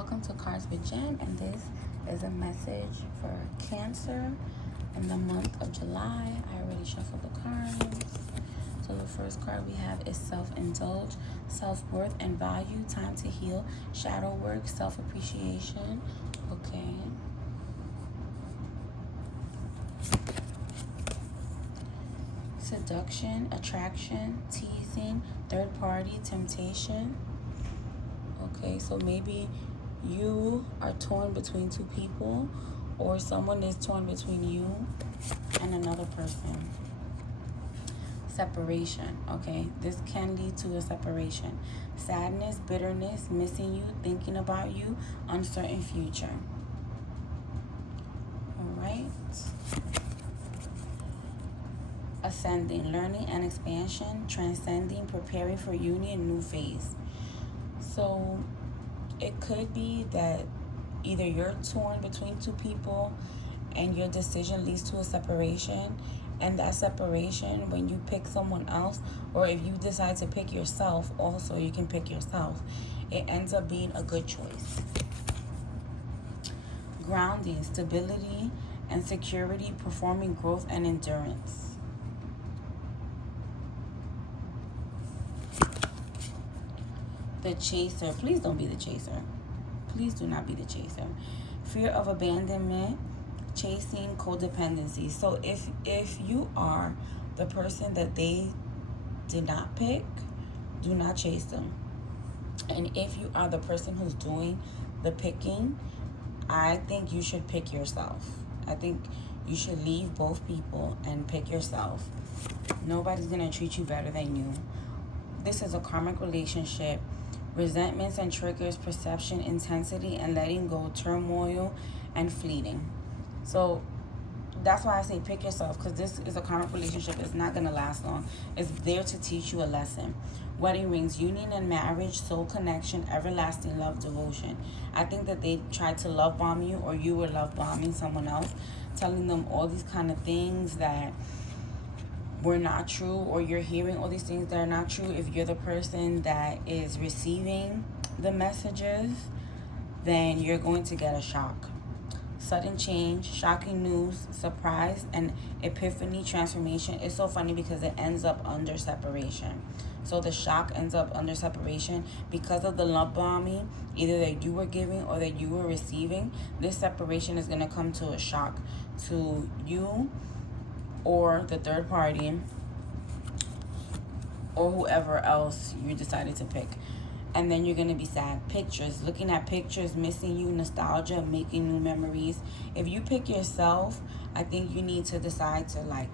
Welcome to Cards with Jen, and this is a message for Cancer in the month of July. I already shuffled the cards. So the first card we have is self-indulge, self-worth and value, time to heal, shadow work, self-appreciation. Okay. Seduction, attraction, teasing, third party, temptation. Okay, so maybe you are torn between two people, or someone is torn between you and another person. Separation, okay? This can lead to a separation. Sadness, bitterness, missing you, thinking about you, uncertain future. All right. Ascending, learning and expansion, transcending, preparing for union, new phase. So it could be that either you're torn between two people and your decision leads to a separation, and that separation, when you pick someone else, or if you decide to pick yourself also, you can pick yourself, it ends up being a good choice. Grounding, stability and security, performing growth and endurance. The chaser, please don't be the chaser. Please do not be the chaser. Fear of abandonment, chasing, codependency. So if you are the person that they did not pick, do not chase them. And if you are the person who's doing the picking, I think you should pick yourself. I think you should leave both people and pick yourself. Nobody's gonna treat you better than you. This is a karmic relationship. Resentments and triggers, perception, intensity, and letting go, turmoil, and fleeting. So that's why I say pick yourself, because this is a karmic relationship. It's not going to last long. It's there to teach you a lesson. Wedding rings, union and marriage, soul connection, everlasting love, devotion. I think that they tried to love bomb you, or you were love bombing someone else, telling them all these kind of things that were not true, or you're hearing all these things that are not true. If you're the person that is receiving the messages, then you're going to get a shock. Sudden change, shocking news, surprise, and epiphany, transformation. It's so funny because it ends up under separation. So the shock ends up under separation because of the love bombing, either that you were giving or that you were receiving. This separation is going to come to a shock to you, or the third party, or whoever else you decided to pick. And then you're going to be sad. Pictures, looking at pictures, missing you, nostalgia, making new memories. If you pick yourself, I think you need to decide to, like,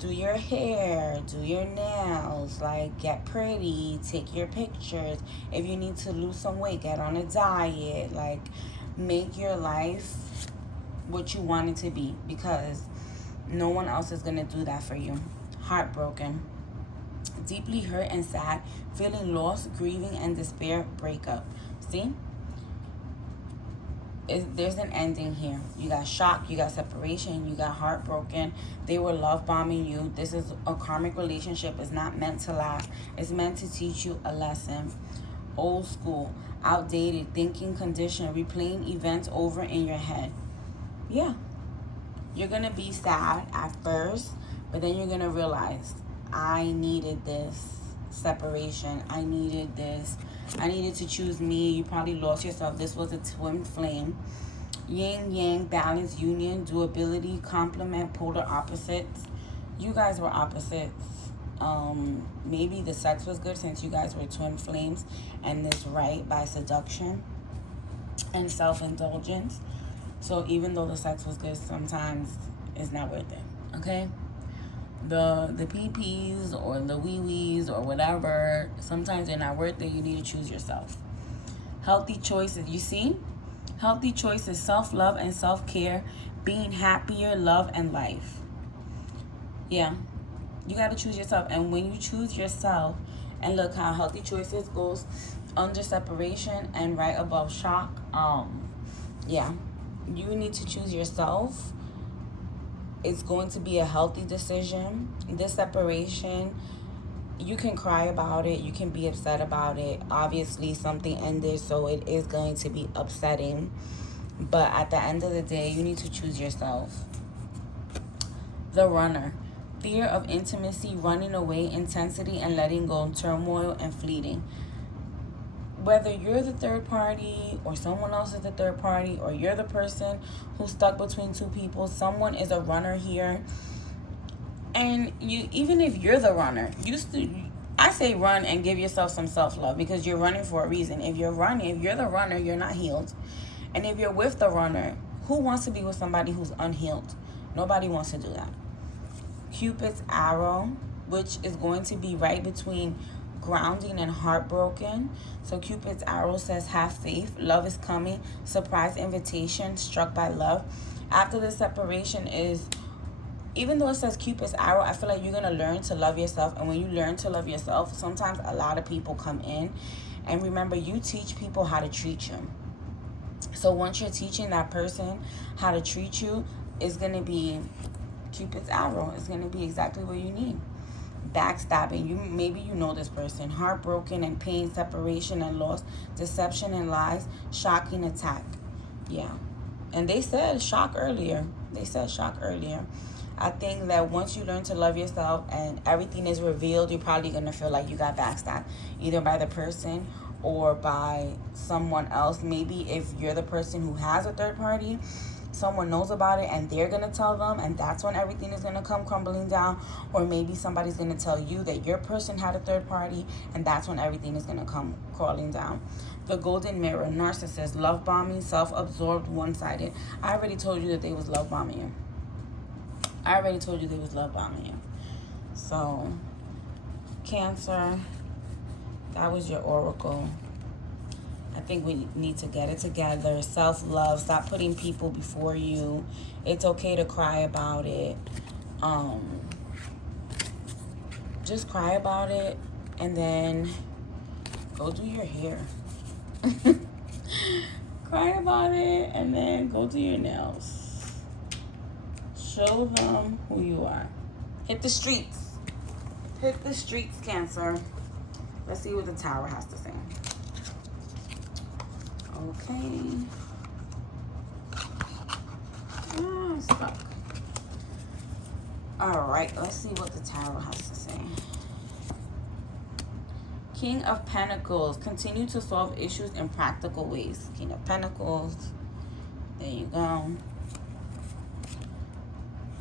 do your hair, do your nails, like, get pretty, take your pictures. If you need to lose some weight, get on a diet, like, make your life what you want it to be, because no one else is going to do that for you. Heartbroken, deeply hurt and sad, feeling lost, grieving, and despair, breakup. See? There's an ending here. You got shock, you got separation, you got heartbroken. They were love bombing you. This is a karmic relationship. It's not meant to last. It's meant to teach you a lesson. Old school, outdated, thinking condition, replaying events over in your head. Yeah. You're going to be sad at first, but then you're going to realize, I needed this separation. I needed this. I needed to choose me. You probably lost yourself. This was a twin flame. Yin, yang, balance, union, duality, complement, polar opposites. You guys were opposites. Maybe the sex was good since you guys were twin flames, and this right by seduction and self-indulgence. So even though the sex was good, sometimes it's not worth it, okay? The PPs or the wee-wees or whatever, sometimes they're not worth it. You need to choose yourself. Healthy choices, you see? Healthy choices, self-love and self-care, being happier, love, and life. Yeah, you got to choose yourself. And when you choose yourself, and look how healthy choices goes under separation and right above shock, yeah. You need to choose yourself. It's going to be a healthy decision. This separation You can cry about it. You can be upset about it. Obviously, something ended, so it is going to be upsetting. But at the end of the day, you need to choose yourself. The runner. Fear of intimacy, running away, intensity, and letting go, turmoil, and fleeting. Whether you're the third party or someone else is the third party, or you're the person who's stuck between two people, someone is a runner here. And you, even if you're the runner, I say run and give yourself some self-love, because you're running for a reason. If you're the runner, you're not healed. And if you're with the runner, who wants to be with somebody who's unhealed? Nobody wants to do that. Cupid's arrow, which is going to be right between grounding and heartbroken. So Cupid's arrow says, have faith, love is coming, surprise invitation, struck by love. After the separation is, even though it says Cupid's arrow, I feel like you're going to learn to love yourself. And when you learn to love yourself, sometimes a lot of people come in. And remember, you teach people how to treat you. So once you're teaching that person how to treat you, it's going to be Cupid's arrow. It's going to be exactly what you need. Backstabbing. Maybe you know this person. Heartbroken and pain, separation and loss, deception and lies, shocking attack. Yeah. And they said shock earlier. I think that once you learn to love yourself and everything is revealed, you're probably going to feel like you got backstabbed, either by the person or by someone else. Maybe if you're the person who has a third party, someone knows about it and they're going to tell them, and that's when everything is going to come crumbling down. Or maybe somebody's going to tell you that your person had a third party, and that's when everything is going to come crawling down. The golden mirror, narcissist, love bombing, self-absorbed, one-sided. I already told you that they was love bombing you. So, Cancer, that was your oracle. I think we need to get it together. Self-love. Stop putting people before you. It's okay to cry about it. Just cry about it and then go do your hair. Cry about it and then go do your nails. Show them who you are. Hit the streets. Cancer. Let's see what the Tower has to say. Okay. Stuck. Alright, let's see what the Tower has to say. King of Pentacles. Continue to solve issues in practical ways. King of Pentacles. There you go.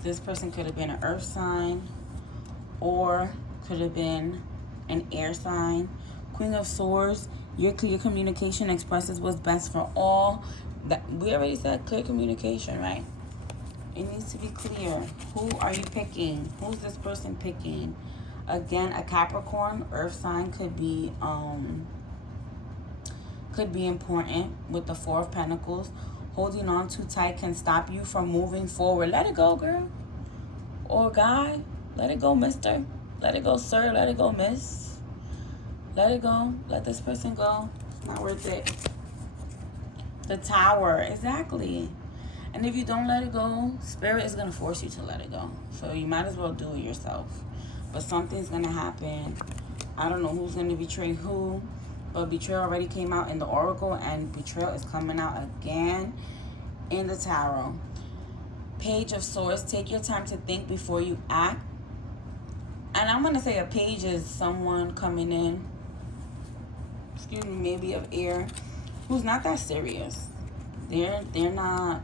This person could have been an earth sign or could have been an air sign. Queen of Swords. Your clear communication expresses what's best for all. We already said clear communication, right? It needs to be clear. Who are you picking? Who's this person picking? Again, a Capricorn, earth sign could be important with the Four of Pentacles. Holding on too tight can stop you from moving forward. Let it go, girl. Or guy, let it go, mister. Let it go, sir. Let it go, miss. Let it go. Let this person go. It's not worth it. The Tower. Exactly. And if you don't let it go, Spirit is going to force you to let it go. So you might as well do it yourself. But something's going to happen. I don't know who's going to betray who. But betrayal already came out in the Oracle. And betrayal is coming out again in the Tarot. Page of Swords. Take your time to think before you act. And I'm going to say a page is someone coming in. Excuse me, maybe of air, who's not that serious. They're not.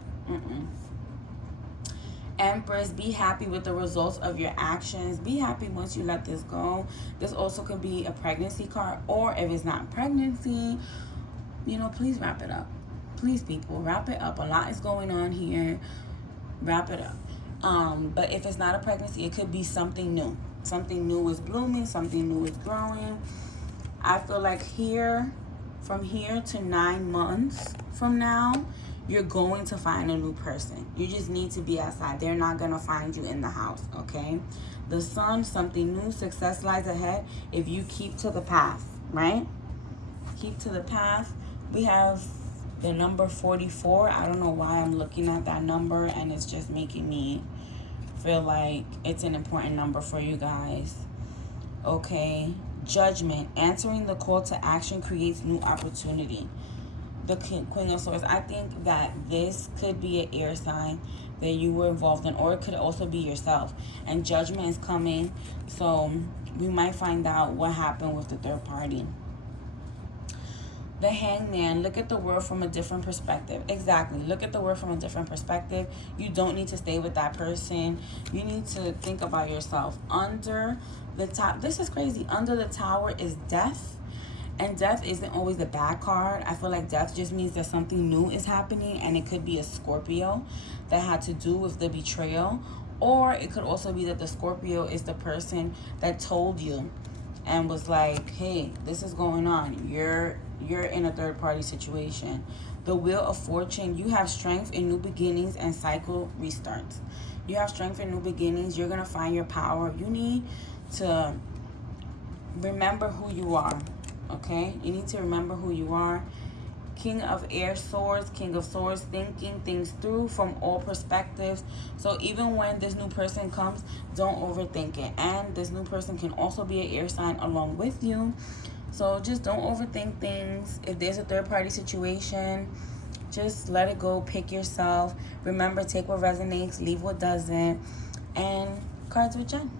Empress, be happy with the results of your actions. Be happy once you let this go. This also could be a pregnancy card, or if it's not pregnancy, please wrap it up. Please, people, wrap it up. A lot is going on here. Wrap it up. But if it's not a pregnancy, it could be something new. Something new is blooming. Something new is growing. I feel like from here to 9 months from now, you're going to find a new person. You just need to be outside. They're not going to find you in the house, okay? The Sun, something new, success lies ahead if you keep to the path, right? Keep to the path. We have the number 44. I don't know why I'm looking at that number, and it's just making me feel like it's an important number for you guys. Okay. Judgment. Answering the call to action creates new opportunity. The Queen of Swords. I think that this could be an air sign that you were involved in, or it could also be yourself. And judgment is coming, so we might find out what happened with the third party. The Hangman. Look at the world from a different perspective. Exactly. Look at the world from a different perspective. You don't need to stay with that person. You need to think about yourself. Under the top, this is crazy. Under the Tower is death. And death isn't always a bad card. I feel like death just means that something new is happening, and it could be a Scorpio that had to do with the betrayal. Or it could also be that the Scorpio is the person that told you and was like, hey, this is going on. You're in a third party situation. The Wheel of Fortune. You have strength in new beginnings and cycle restarts. You have strength in new beginnings. You're going to find your power. You need to remember who you are. Okay? You need to remember who you are. King of Air Swords, King of Swords, thinking things through from all perspectives. So even when this new person comes, don't overthink it. And this new person can also be an air sign along with you. So just don't overthink things. If there's a third party situation, just let it go. Pick yourself. Remember, take what resonates, leave what doesn't. And cards with Jen.